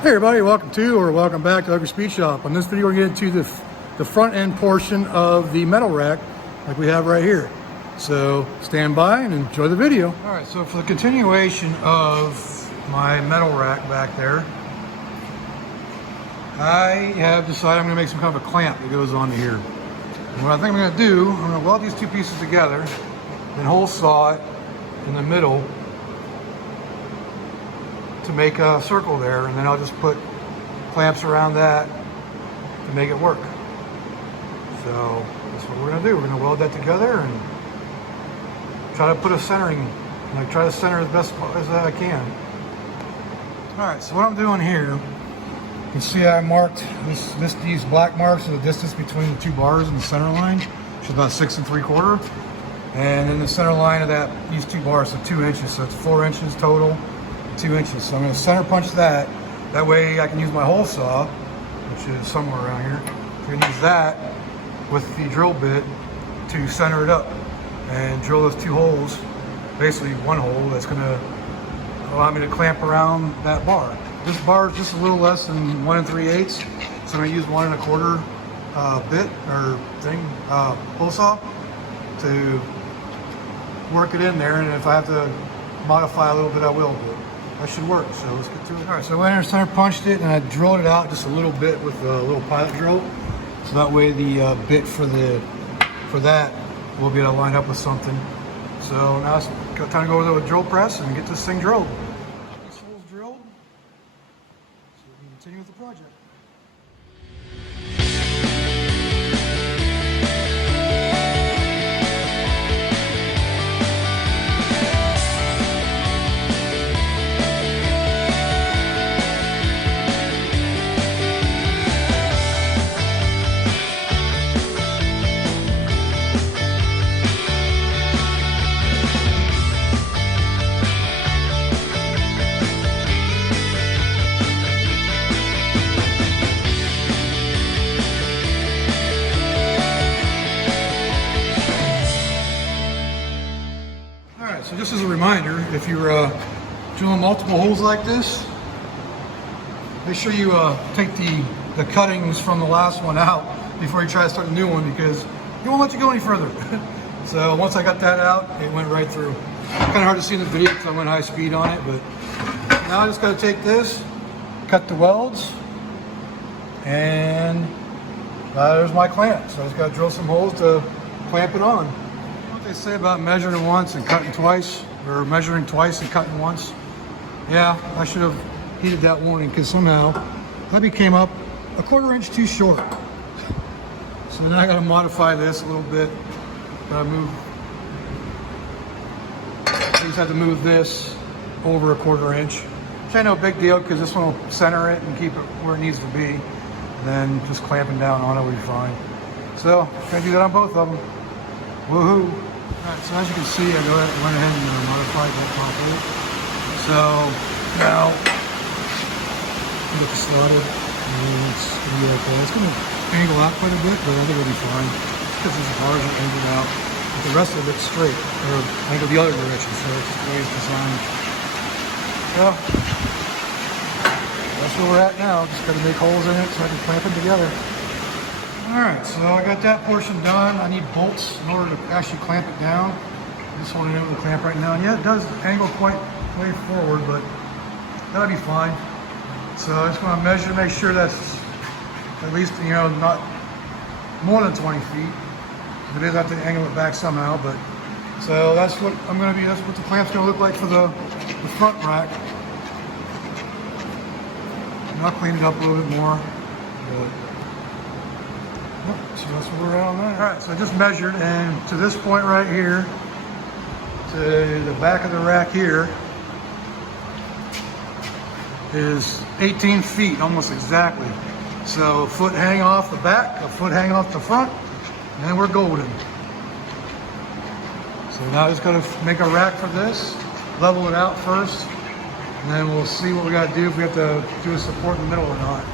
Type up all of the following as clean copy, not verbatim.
Hey everybody, welcome to or welcome back to Ugly Speed Shop. On this video we're going to get into the front end portion of the metal rack like we have right here. So stand by and enjoy the video. Alright, so for the continuation of my metal rack back there, I have decided I'm going to make some kind of a clamp that goes onto here. And what I think I'm going to do, I'm going to weld these two pieces together and hole saw it in the middle to make a circle there, and then I'll just put clamps around that to make it work. So that's what we're gonna do. We're gonna weld that together and try to put a centering, like try to center as best as I can. All right, so what I'm doing here, you can see I marked these black marks are the distance between the two bars in the center line, which is about 6 3/4. And in the center line of that, these two bars are 2 inches, so it's 4 inches total. 2 inches. So I'm going to center punch that. That way I can use my hole saw, which is somewhere around here. I can use that with the drill bit to center it up and drill those two holes, basically one hole that's going to allow me to clamp around that bar. This bar is just a little less than 1 3/8, so I'm going to use 1 1/4 bit or thing, hole saw to work it in there, and if I have to modify a little bit I will, but that should work, so let's get to it. All right, so I went in and center punched it, and I drilled it out just a little bit with a little pilot drill, so that way the bit for that will be able to line up with something. So now it's time to go over with a drill press and get this thing drilled. This hole's drilled, so we can continue with the project. So just as a reminder, if you're drilling multiple holes like this, make sure you take the cuttings from the last one out before you try to start a new one, because it won't let you go any further. So once I got that out, it went right through. Kind of hard to see in the video because I went high speed on it, but now I just got to take this, cut the welds, and there's my clamp. So I just got to drill some holes to clamp it on. They say about measuring once and cutting twice, or measuring twice and cutting once. Yeah, I should have heeded that warning, because somehow that came up a 1/4 inch too short. So then I got to modify this a little bit. I just have to move this over a 1/4 inch, which ain't no big deal, because this one will center it and keep it where it needs to be. And then just clamping down on it will be fine. So I'm gonna do that on both of them. Woohoo! Alright, so as you can see, I went ahead and modified that properly. So now, get it slotted, and it's going to be like that. It's going to angle out quite a bit, but I think it'll be fine. Just because these bars are angled out, but the rest of it's straight, or angled the other direction, so it's the way it's designed. So, that's where we're at now. Just got to make holes in it so I can clamp them together. Alright, so I got that portion done. I need bolts in order to actually clamp it down. I'm just holding it with the clamp right now. And yeah, it does angle quite way forward, but that'll be fine. So I just want to measure, make sure that's at least, not more than 20 feet. If it is, I have to angle it back somehow, but so that's what that's what the clamp's going to look like for the front rack. And I'll clean it up a little bit more. So that's where we're at on that. All right, so I just measured, and to this point right here, to the back of the rack here, is 18 feet, almost exactly. So a foot hang off the back, a foot hang off the front, and then we're golden. So now I just got to make a rack for this, level it out first, and then we'll see what we got to do, if we have to do a support in the middle or not.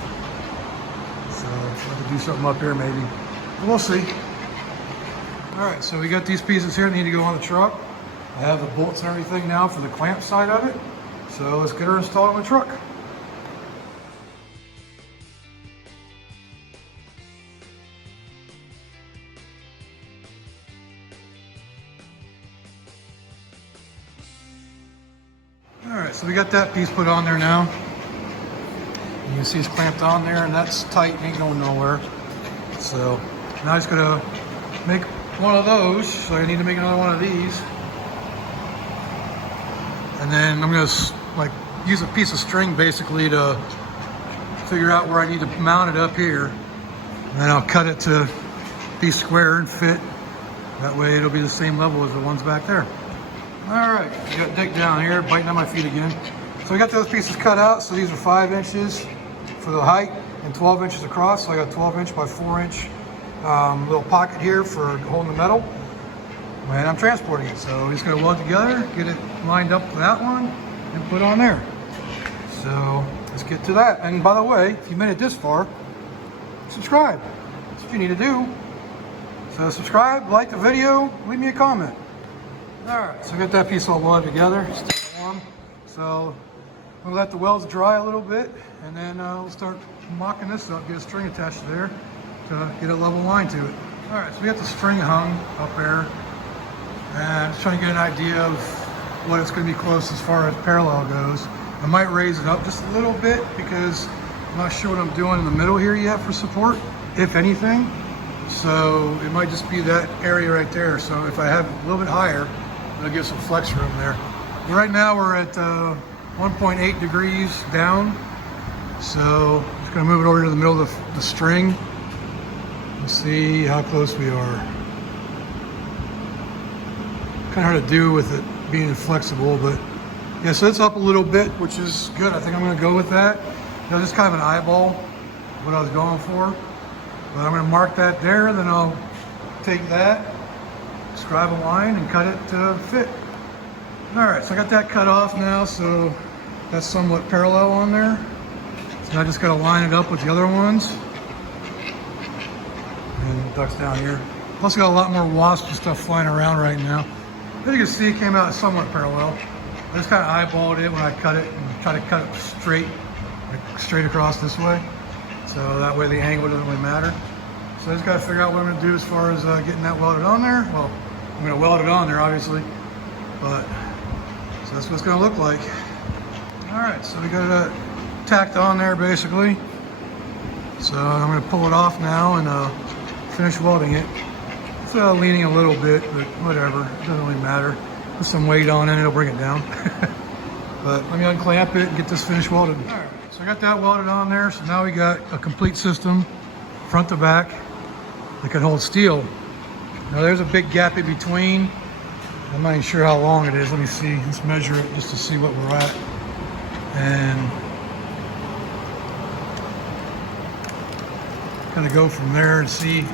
So we'll have to do something up here maybe. We'll see. All right, so we got these pieces here that need to go on the truck. I have the bolts and everything now for the clamp side of it. So let's get her installed on the truck. so we got that piece put on there now. You can see it's clamped on there, and that's tight, ain't going nowhere. So now I just gotta make one of those. So I need to make another one of these. And then I'm gonna like use a piece of string basically to figure out where I need to mount it up here. And then I'll cut it to be square and fit. That way it'll be the same level as the ones back there. All right, I got Dick down here, biting on my feet again. So I got those pieces cut out. So these are 5 inches for the height and 12 inches across. So I got 12 inch by 4 inch little pocket here for holding the metal. And I'm transporting it. So I'm just gonna weld it together, get it lined up with that one, and put on there. So let's get to that. And by the way, if you made it this far, subscribe. That's what you need to do. So subscribe, like the video, leave me a comment. All right, so I got that piece all welded together, step one. So I'm gonna let the welds dry a little bit, and then we'll start mocking this up, get a string attached there to get a level line to it. All right, so we got the string hung up there, and just trying to get an idea of what it's gonna be close as far as parallel goes. I might raise it up just a little bit because I'm not sure what I'm doing in the middle here yet for support, if anything. So it might just be that area right there. So if I have it a little bit higher, it'll give some flex room there. But right now we're at 1.8 degrees down. So I'm just gonna move it over to the middle of the string and see how close we are. Kind of hard to do with it being flexible, but yeah, so it's up a little bit, which is good. I think I'm gonna go with that. That was just kind of an eyeball, what I was going for. But I'm gonna mark that there, then I'll take that, scribe a line and cut it to fit. All right, so I got that cut off now, so that's somewhat parallel on there. So I just gotta line it up with the other ones. And ducks down here. Plus I got a lot more wasps and stuff flying around right now. As you can see, it came out somewhat parallel. I just kind of eyeballed it when I cut it and try to cut it straight, like straight across this way. So that way the angle doesn't really matter. So I just got to figure out what I'm going to do as far as getting that welded on there. Well, I'm going to weld it on there, obviously. But, so that's what it's going to look like. All right, so we got it tacked on there, basically. So I'm going to pull it off now and finish welding it. It's leaning a little bit, but whatever. It doesn't really matter. Put some weight on it, it'll bring it down. But let me unclamp it and get this finished welded. All right, so I got that welded on there. So now we got a complete system, front to back, that can hold steel. Now there's a big gap in between. I'm not even sure how long it is. Let me see, let's measure it just to see what we're at. And kind of go from there and see.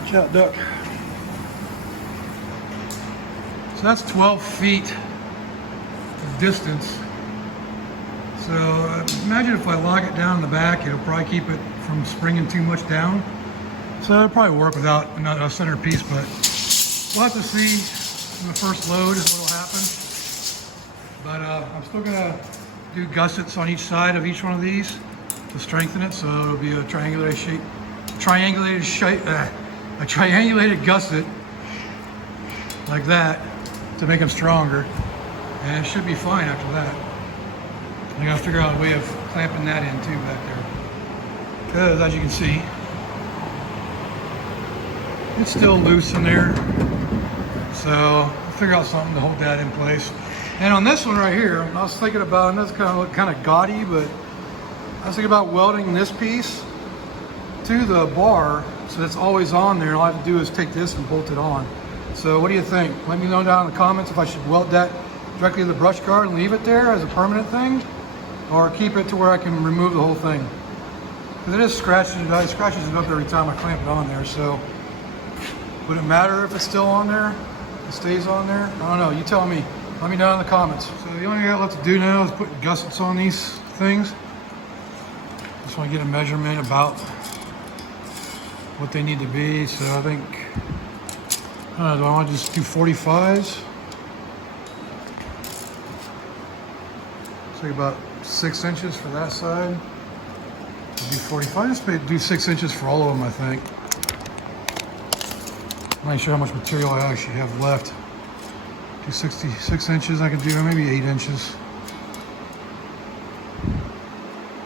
Watch out, duck. So that's 12 feet of distance. So imagine if I lock it down in the back, it'll probably keep it from springing too much down. So it'll probably work without a centerpiece, but we'll have to see in the first load what will happen. But I'm still gonna do gussets on each side of each one of these to strengthen it, so it'll be a triangulated gusset like that to make them stronger, and it should be fine after that. I gotta figure out a way of clamping that in too back there, because as you can see, it's still loose in there. So I'll figure out something to hold that in place. And on this one right here, I was thinking about, and this kind of look kind of gaudy, but I was thinking about welding this piece to the bar so it's always on there. All I have to do is take this and bolt it on. So what do you think? Let me know down in the comments if I should weld that directly to the brush guard and leave it there as a permanent thing, or keep it to where I can remove the whole thing. Because it is scratches it up every time I clamp it on there. So would it matter if it's still on there? It stays on there? I don't know, you tell me. Let me know in the comments. So the only thing I got left to do now is put gussets on these things. Just want to get a measurement about what they need to be. So I think, do I want to just do 45s? So about 6 inches for that side. It'll be 45. Just do 6 inches for all of them, I think. I'm not sure how much material I actually have left. do 66 inches. I could do maybe 8 inches.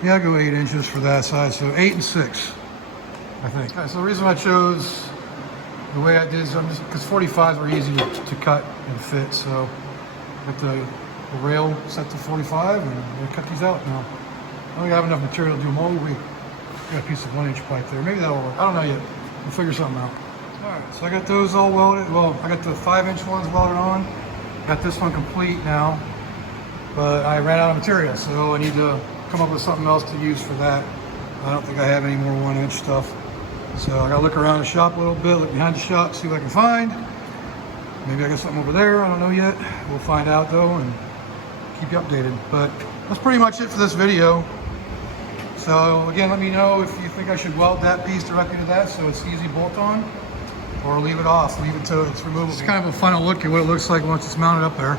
Yeah, I'll go 8 inches for that size. So 8 and 6, I think. So the reason I chose the way I did is because 45s were easy to cut and fit. So I got the rail set to 45 and I'm gonna cut these out now. I don't have enough material to do them all the way. Got a piece of 1-inch pipe there. Maybe that'll work. I don't know yet. We'll figure something out. All right, so I got those all welded. Well, I got the 5-inch ones welded on. Got this one complete now, but I ran out of material, so I need to come up with something else to use for that. I don't think I have any more 1-inch stuff. So I gotta look around the shop a little bit, look behind the shop, see what I can find. Maybe I got something over there, I don't know yet. We'll find out though and keep you updated. But that's pretty much it for this video. So again, let me know if you think I should weld that piece directly to that so it's easy bolt on, or leave it off, leave it till it's removable. It's kind of a final look at what it looks like once it's mounted up there.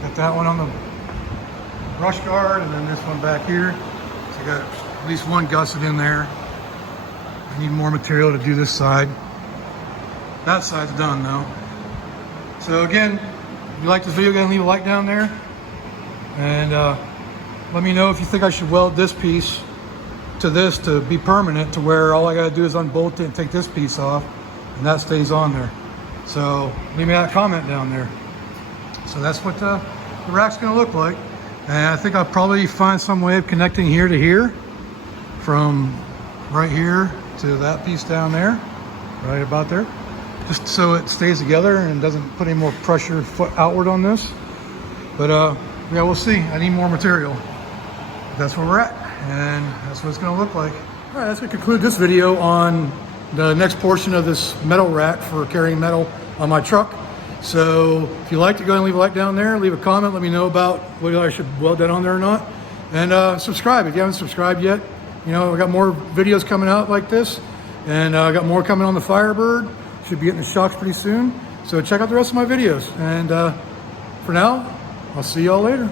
Got that one on the brush guard and then this one back here. So I got at least one gusset in there. I need more material to do this side. That side's done though. So again, if you like this video, go ahead and leave a like down there. And let me know if you think I should weld this piece to this to be permanent, to where all I gotta do is unbolt it and take this piece off and that stays on there. So leave me that comment down there. So that's what the rack's gonna look like. And I think I'll probably find some way of connecting here to here, from right here to that piece down there, right about there, just so it stays together and doesn't put any more pressure foot outward on this. But yeah, we'll see. I need more material. That's where we're at, and that's what it's gonna look like. All right, that's gonna conclude this video on the next portion of this metal rack for carrying metal on my truck. So if you liked it, go ahead and leave a like down there, leave a comment, let me know about whether I should weld that on there or not. And subscribe if you haven't subscribed yet. You know, I got more videos coming out like this, and I got more coming on the Firebird. Should be getting the shocks pretty soon. So check out the rest of my videos. And for now, I'll see y'all later.